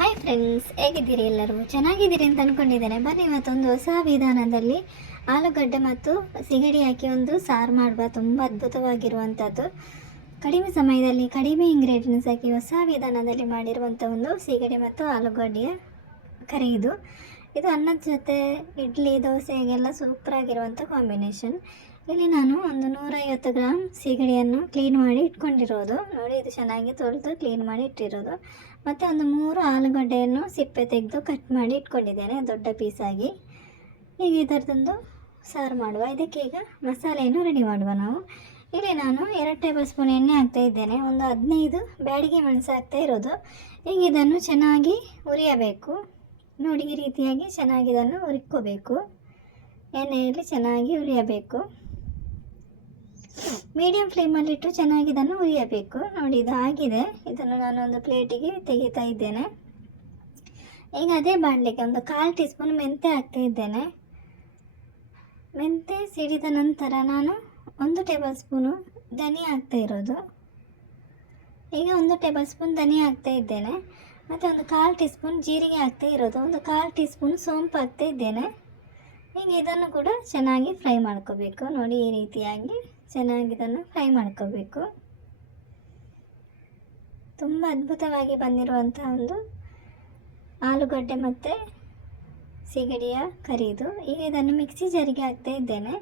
Hi friends ಹೇಗಿದ್ದೀರಿ ಎಲ್ಲರೂ? ಚೆನ್ನಾಗಿದ್ದೀರಿ ಅಂತ ಅಂದ್ಕೊಂಡಿದ್ದೇನೆ ಬನ್ನಿ ಇವತ್ತೊಂದು ಹೊಸ ವಿಧಾನದಲ್ಲಿ ಆಲೂಗಡ್ಡೆ ಮತ್ತು ಸಿಗಡಿ ಹಾಕಿ ಒಂದು ಸಾರು ಮಾಡುವ ತುಂಬ ಅದ್ಭುತವಾಗಿರುವಂಥದ್ದು. ಕಡಿಮೆ ಸಮಯದಲ್ಲಿ ಕಡಿಮೆ ಇಂಗ್ರೀಡಿಯೆಂಟ್ಸ್ ಹಾಕಿ ಹೊಸ ವಿಧಾನದಲ್ಲಿ ಮಾಡಿರುವಂಥ ಒಂದು ಸಿಗಡಿ ಮತ್ತು ಆಲೂಗಡ್ಡೆಯ ಕರಿ ಇದು. ಇದು ಅನ್ನದ ಜೊತೆ, ಇಡ್ಲಿ ದೋಸೆಗೆಲ್ಲ ಸೂಪರಾಗಿರುವಂಥ ಕಾಂಬಿನೇಷನ್ ಇಲ್ಲಿ ನಾನು ಒಂದು ನೂರೈವತ್ತು ಗ್ರಾಮ್ ಸೀಗಡಿಯನ್ನು ಕ್ಲೀನ್ ಮಾಡಿ ಇಟ್ಕೊಂಡಿರೋದು. ನೋಡಿ, ಇದು ಚೆನ್ನಾಗಿ ತೊಳೆದು ಕ್ಲೀನ್ ಮಾಡಿ ಇಟ್ಟಿರೋದು. ಮತ್ತು ಒಂದು ಮೂರು ಆಲೂಗಡ್ಡೆಯನ್ನು ಸಿಪ್ಪೆ ತೆಗೆದು ಕಟ್ ಮಾಡಿ ಇಟ್ಕೊಂಡಿದ್ದೇನೆ, ದೊಡ್ಡ ಪೀಸಾಗಿ ಈಗ ಇದರದೊಂದು ಸಾರು ಮಾಡುವ. ಇದಕ್ಕೆ ಈಗ ಮಸಾಲೆಯನ್ನು ರೆಡಿ ಮಾಡುವ ನಾವು. ಇಲ್ಲಿ ನಾನು ಎರಡು ಟೇಬಲ್ ಸ್ಪೂನ್ ಎಣ್ಣೆ ಹಾಕ್ತಾ ಇದ್ದೇನೆ. ಒಂದು ಹದಿನೈದು ಬ್ಯಾಡಿಗೆ ಮೆಣಸು ಹಾಕ್ತಾ ಇರೋದು. ಈಗ ಇದನ್ನು ಚೆನ್ನಾಗಿ ಉರಿಯಬೇಕು ನೋಡಿ, ಈ ರೀತಿಯಾಗಿ ಚೆನ್ನಾಗಿ ಇದನ್ನು ಉರಿಕೋಬೇಕು ಎಣ್ಣೆಯಲ್ಲಿ ಚೆನ್ನಾಗಿ ಹುರಿಯಬೇಕು. ಮೀಡಿಯಂ ಫ್ಲೇಮಲ್ಲಿಟ್ಟು ಚೆನ್ನಾಗಿ ಇದನ್ನು ಹುರಿಯಬೇಕು. ನೋಡಿ, ಇದು ಆಗಿದೆ. ಇದನ್ನು ನಾನು ಒಂದು ಪ್ಲೇಟಿಗೆ ತೆಗಿತಾ ಇದ್ದೇನೆ. ಈಗ ಅದೇ ಬಾಣಲಿಗೆ ಒಂದು ಕಾಲು ಟೀ ಸ್ಪೂನ್ ಮೆಂತೆ ಹಾಕ್ತಾ ಇದ್ದೇನೆ. ಮೆಂತೆ ಸಿಡಿದ ನಂತರ ನಾನು ಒಂದು ಟೇಬಲ್ ಸ್ಪೂನು ಧನಿಯಾ ಹಾಕ್ತಾ ಇರೋದು. ಈಗ ಒಂದು ಟೇಬಲ್ ಸ್ಪೂನ್ ಧನಿ ಹಾಕ್ತಾ ಇದ್ದೇನೆ. ಮತ್ತು ಒಂದು ಕಾಲು ಟೀ ಸ್ಪೂನ್ ಜೀರಿಗೆ ಹಾಕ್ತಾ ಇರೋದು. ಒಂದು ಕಾಲು ಟೀ ಸ್ಪೂನ್ ಸೋಂಪು ಹಾಕ್ತಾ ಇದ್ದೇನೆ. ಈಗ ಇದನ್ನು ಕೂಡ ಚೆನ್ನಾಗಿ ಫ್ರೈ ಮಾಡ್ಕೋಬೇಕು. ನೋಡಿ, ಈ ರೀತಿಯಾಗಿ. ಚೆನ್ನಾಗಿ ಇದನ್ನು ಫ್ರೈ ಮಾಡ್ಕೋಬೇಕು. ತುಂಬ ಅದ್ಭುತವಾಗಿ ಬಂದಿರುವಂಥ ಒಂದು ಆಲೂಗಡ್ಡೆ ಮತ್ತು ಸಿಗಡಿಯ ಕರಿದು ಈಗ ಇದನ್ನು ಮಿಕ್ಸಿ ಜಾರಿಗೆ ಹಾಕ್ತಾ ಇದ್ದೇನೆ.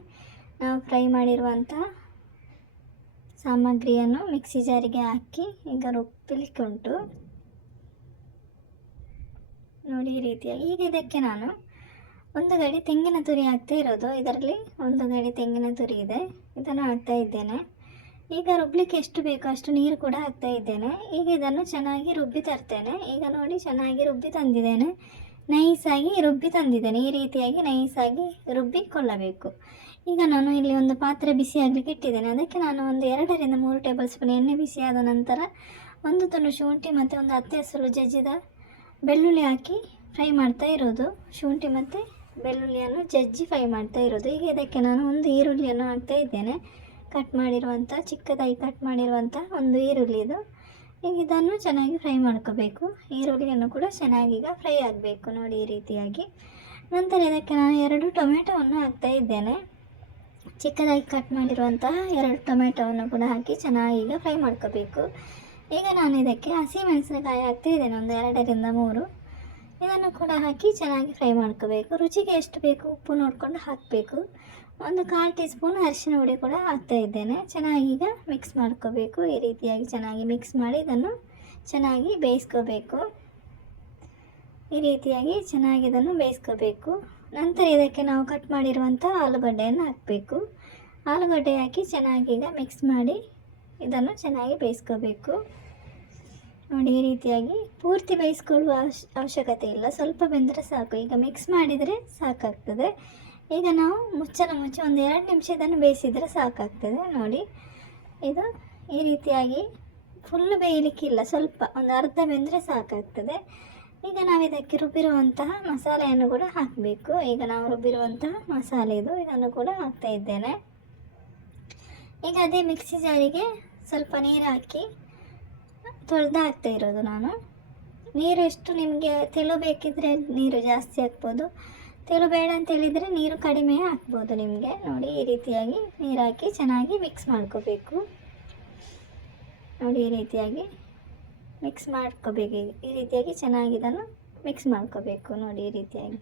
ನಾವು ಫ್ರೈ ಮಾಡಿರುವಂಥ ಸಾಮಗ್ರಿಯನ್ನು ಮಿಕ್ಸಿ ಜಾರಿಗೆ ಹಾಕಿ ಈಗ ರುಬ್ಬಲಿಕ್ಕೆ ಉಂಟು ನೋಡಿ ಈ ರೀತಿಯಾಗಿ. ಈಗ ಇದಕ್ಕೆ ನಾನು ಒಂದು ಗಡಿ ತೆಂಗಿನ ತುರಿ ಹಾಕ್ತಾ ಇರೋದು. ಇದರಲ್ಲಿ ಒಂದು ಗಡಿ ತೆಂಗಿನ ತುರಿ ಇದೆ. ಇದನ್ನು ಹಾಕ್ತಾ ಇದ್ದೇನೆ. ಈಗ ರುಬ್ಲಿಕ್ಕೆ ಎಷ್ಟು ಬೇಕೋ ಅಷ್ಟು ನೀರು ಕೂಡ ಹಾಕ್ತಾ ಇದ್ದೇನೆ. ಈಗ ಇದನ್ನು ಚೆನ್ನಾಗಿ ರುಬ್ಬಿ ತರ್ತೇನೆ. ಈಗ ನೋಡಿ, ಚೆನ್ನಾಗಿ ರುಬ್ಬಿ ತಂದಿದ್ದೇನೆ. ನೈಸಾಗಿ ರುಬ್ಬಿ ತಂದಿದ್ದೇನೆ. ಈ ರೀತಿಯಾಗಿ ನೈಸಾಗಿ ರುಬ್ಬಿಕೊಳ್ಳಬೇಕು. ಈಗ ನಾನು ಇಲ್ಲಿ ಒಂದು ಪಾತ್ರೆ ಬಿಸಿ ಆಗಲಿಕ್ಕೆ ಇಟ್ಟಿದ್ದೇನೆ. ಅದಕ್ಕೆ ನಾನು ಒಂದು ಎರಡರಿಂದ ಮೂರು ಟೇಬಲ್ ಸ್ಪೂನ್ ಎಣ್ಣೆ ಬಿಸಿಯಾದ ನಂತರ ಒಂದು ತುಂಡು ಶುಂಠಿ ಮತ್ತು ಒಂದು ಹತ್ತು ಹೆಸರು ಜಜ್ಜಿದ ಬೆಳ್ಳುಳ್ಳಿ ಹಾಕಿ ಫ್ರೈ ಮಾಡ್ತಾ ಇರೋದು. ಶುಂಠಿ ಮತ್ತು ಬೆಳ್ಳುಳ್ಳಿಯನ್ನು ಜಜ್ಜಿ ಫ್ರೈ ಮಾಡ್ತಾ ಇರೋದು. ಈಗ ಇದಕ್ಕೆ ನಾನು ಒಂದು ಈರುಳ್ಳಿಯನ್ನು ಹಾಕ್ತಾ ಇದ್ದೇನೆ. ಕಟ್ ಮಾಡಿರುವಂಥ, ಚಿಕ್ಕದಾಗಿ ಕಟ್ ಮಾಡಿರುವಂಥ ಒಂದು ಈರುಳ್ಳಿ ಇದು ಈಗ ಇದನ್ನು ಚೆನ್ನಾಗಿ ಫ್ರೈ ಮಾಡ್ಕೋಬೇಕು. ಈರುಳ್ಳಿಯನ್ನು ಕೂಡ ಚೆನ್ನಾಗಿ ಈಗ ಫ್ರೈ ಆಗಬೇಕು ನೋಡಿ ಈ ರೀತಿಯಾಗಿ. ನಂತರ ಇದಕ್ಕೆ ನಾನು ಎರಡು ಟೊಮೆಟೊವನ್ನು ಹಾಕ್ತಾ ಇದ್ದೇನೆ. ಚಿಕ್ಕದಾಗಿ ಕಟ್ ಮಾಡಿರುವಂತಹ ಎರಡು ಟೊಮೆಟೊವನ್ನು ಕೂಡ ಹಾಕಿ ಚೆನ್ನಾಗಿ ಈಗ ಫ್ರೈ ಮಾಡ್ಕೋಬೇಕು. ಈಗ ನಾನು ಇದಕ್ಕೆ ಹಸಿ ಮೆಣಸಿನಕಾಯಿ ಹಾಕ್ತಾ ಇದ್ದೇನೆ. ಒಂದು ಎರಡರಿಂದ ಮೂರು. ಇದನ್ನು ಕೂಡ ಹಾಕಿ ಚೆನ್ನಾಗಿ ಫ್ರೈ ಮಾಡ್ಕೋಬೇಕು. ರುಚಿಗೆ ಎಷ್ಟು ಬೇಕು ಉಪ್ಪು ನೋಡಿಕೊಂಡು ಹಾಕಬೇಕು. ಒಂದು ಕಾಲು ಟೀ ಸ್ಪೂನ್ ಅರಿಶಿನ ಹುಡಿ ಕೂಡ ಹಾಕ್ತಾ ಇದ್ದೇನೆ. ಚೆನ್ನಾಗಿ ಈಗ ಮಿಕ್ಸ್ ಮಾಡ್ಕೋಬೇಕು. ಈ ರೀತಿಯಾಗಿ ಚೆನ್ನಾಗಿ ಮಿಕ್ಸ್ ಮಾಡಿ ಇದನ್ನು ಚೆನ್ನಾಗಿ ಬೇಯಿಸ್ಕೋಬೇಕು. ಈ ರೀತಿಯಾಗಿ ಚೆನ್ನಾಗಿ ಇದನ್ನು ಬೇಯಿಸ್ಕೋಬೇಕು. ನಂತರ ಇದಕ್ಕೆ ನಾವು ಕಟ್ ಮಾಡಿರುವಂಥ ಆಲೂಗಡ್ಡೆಯನ್ನು ಹಾಕಬೇಕು. ಆಲೂಗಡ್ಡೆ ಹಾಕಿ ಚೆನ್ನಾಗಿ ಈಗ ಮಿಕ್ಸ್ ಮಾಡಿ ಇದನ್ನು ಚೆನ್ನಾಗಿ ಬೇಯಿಸ್ಕೋಬೇಕು. ನೋಡಿ ಈ ರೀತಿಯಾಗಿ ಪೂರ್ತಿ ಬೇಯಿಸ್ಕೊಳ್ಳುವ ಅವಶ್, ಅವಶ್ಯಕತೆ ಇಲ್ಲ. ಸ್ವಲ್ಪ ಬೆಂದರೆ ಸಾಕು. ಈಗ ಮಿಕ್ಸ್ ಮಾಡಿದರೆ ಸಾಕಾಗ್ತದೆ. ಈಗ ನಾವು ಮುಚ್ಚಲ ಮುಚ್ಚಿ ಒಂದು ಎರಡು ನಿಮಿಷ ಇದನ್ನು ಬೇಯಿಸಿದರೆ ಸಾಕಾಗ್ತದೆ. ನೋಡಿ, ಇದು ಈ ರೀತಿಯಾಗಿ ಫುಲ್ಲು ಬೇಯಲಿಕ್ಕಿಲ್ಲ. ಸ್ವಲ್ಪ ಒಂದು ಅರ್ಧ ಬೆಂದರೆ ಸಾಕಾಗ್ತದೆ. ಈಗ ನಾವು ಇದಕ್ಕೆ ರುಬ್ಬಿರುವಂತಹ ಮಸಾಲೆಯನ್ನು ಕೂಡ ಹಾಕಬೇಕು. ಈಗ ನಾವು ರುಬ್ಬಿರುವಂತಹ ಮಸಾಲೆ ಇದು. ಇದನ್ನು ಕೂಡ ಹಾಕ್ತಾ ಇದ್ದೇನೆ. ಈಗ ಅದೇ ಮಿಕ್ಸಿ ಜಾರಿಗೆ ಸ್ವಲ್ಪ ನೀರು ಹಾಕಿ ತೊಳೆದು ಹಾಕ್ತಾ ಇರೋದು ನಾನು. ನೀರು ಎಷ್ಟು ನಿಮಗೆ ತೆಳು ಬೇಕಿದ್ರೆ ನೀರು ಜಾಸ್ತಿ ಹಾಕ್ಬೋದು. ತೆಳು ಬೇಡ ಅಂತ ಹೇಳಿದರೆ ನೀರು ಕಡಿಮೆ ಹಾಕ್ಬೋದು ನಿಮಗೆ. ನೋಡಿ ಈ ರೀತಿಯಾಗಿ ನೀರು ಹಾಕಿ ಚೆನ್ನಾಗಿ ಮಿಕ್ಸ್ ಮಾಡ್ಕೋಬೇಕು. ನೋಡಿ ಈ ರೀತಿಯಾಗಿ ಮಿಕ್ಸ್ ಮಾಡ್ಕೋಬೇಕು. ಈ- ರೀತಿಯಾಗಿ ಚೆನ್ನಾಗಿ ಇದನ್ನು ಮಿಕ್ಸ್ ಮಾಡ್ಕೋಬೇಕು. ನೋಡಿ ಈ ರೀತಿಯಾಗಿ.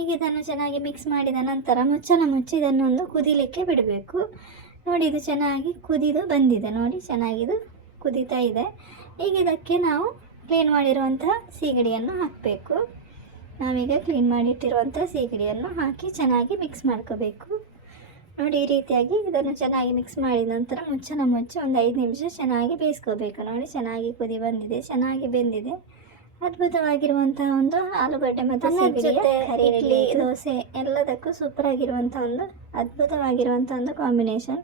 ಈಗ ಇದನ್ನು ಚೆನ್ನಾಗಿ ಮಿಕ್ಸ್ ಮಾಡಿದ ನಂತರ ಮುಚ್ಚನ ಮುಚ್ಚಿ ಇದನ್ನು ಒಂದು ಕುದಿಲಿಕ್ಕೆ ಬಿಡಬೇಕು. ನೋಡಿ ಇದು ಚೆನ್ನಾಗಿ ಕುದಿದು ಬಂದಿದೆ. ನೋಡಿ ಚೆನ್ನಾಗಿದು ಕುದೀತಾ ಇದೆ. ಈಗ ಇದಕ್ಕೆ ನಾವು ಕ್ಲೀನ್ ಮಾಡಿರುವಂತಹ ಸೀಗಡಿಯನ್ನು ಹಾಕಬೇಕು. ನಾವೀಗ ಕ್ಲೀನ್ ಮಾಡಿಟ್ಟಿರುವಂಥ ಸೀಗಡಿಯನ್ನು ಹಾಕಿ ಚೆನ್ನಾಗಿ ಮಿಕ್ಸ್ ಮಾಡ್ಕೋಬೇಕು. ನೋಡಿ, ಈ ರೀತಿಯಾಗಿ ಇದನ್ನು ಚೆನ್ನಾಗಿ ಮಿಕ್ಸ್ ಮಾಡಿದ ನಂತರ ಮುಚ್ಚನ ಮುಚ್ಚಿ ಒಂದು ಐದು ನಿಮಿಷ ಚೆನ್ನಾಗಿ ಬೇಯಿಸ್ಕೋಬೇಕು. ನೋಡಿ, ಚೆನ್ನಾಗಿ ಕುದಿ ಬಂದಿದೆ, ಚೆನ್ನಾಗಿ ಬೆಂದಿದೆ. ಅದ್ಭುತವಾಗಿರುವಂತಹ ಒಂದು ಆಲೂಗಡ್ಡೆ ಮತ್ತು ಇಡ್ಲಿ ದೋಸೆ ಎಲ್ಲದಕ್ಕೂ ಸೂಪರ್ ಆಗಿರುವಂಥ ಒಂದು ಅದ್ಭುತವಾಗಿರುವಂಥ ಒಂದು ಕಾಂಬಿನೇಷನ್.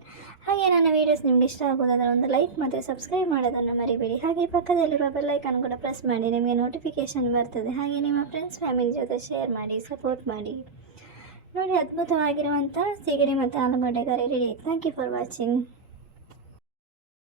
ಹಾಗೆ ನನ್ನ ವೀಡಿಯೋಸ್ ನಿಮ್ಗೆ ಇಷ್ಟ ಆಗೋದಾದ್ರೆ ಒಂದು ಲೈಕ್ ಮತ್ತು ಸಬ್ಸ್ಕ್ರೈಬ್ ಮಾಡೋದನ್ನು ಮರಿಬೇಡಿ. ಹಾಗೆ ಪಕ್ಕದಲ್ಲಿರುವ ಬೆಲ್ಲೈಕನ್ ಕೂಡ ಪ್ರೆಸ್ ಮಾಡಿ ನಿಮಗೆ ನೋಟಿಫಿಕೇಶನ್ ಬರ್ತದೆ. ಹಾಗೆ ನಿಮ್ಮ ಫ್ರೆಂಡ್ಸ್ ಫ್ಯಾಮಿಲಿ ಜೊತೆ ಶೇರ್ ಮಾಡಿ ಸಪೋರ್ಟ್ ಮಾಡಿ. ನೋಡಿ ಅದ್ಭುತವಾಗಿರುವಂಥ ಸಿಗಡಿ ಮತ್ತು ಆಲೂಗಡ್ಡೆ curry ready thank you for watching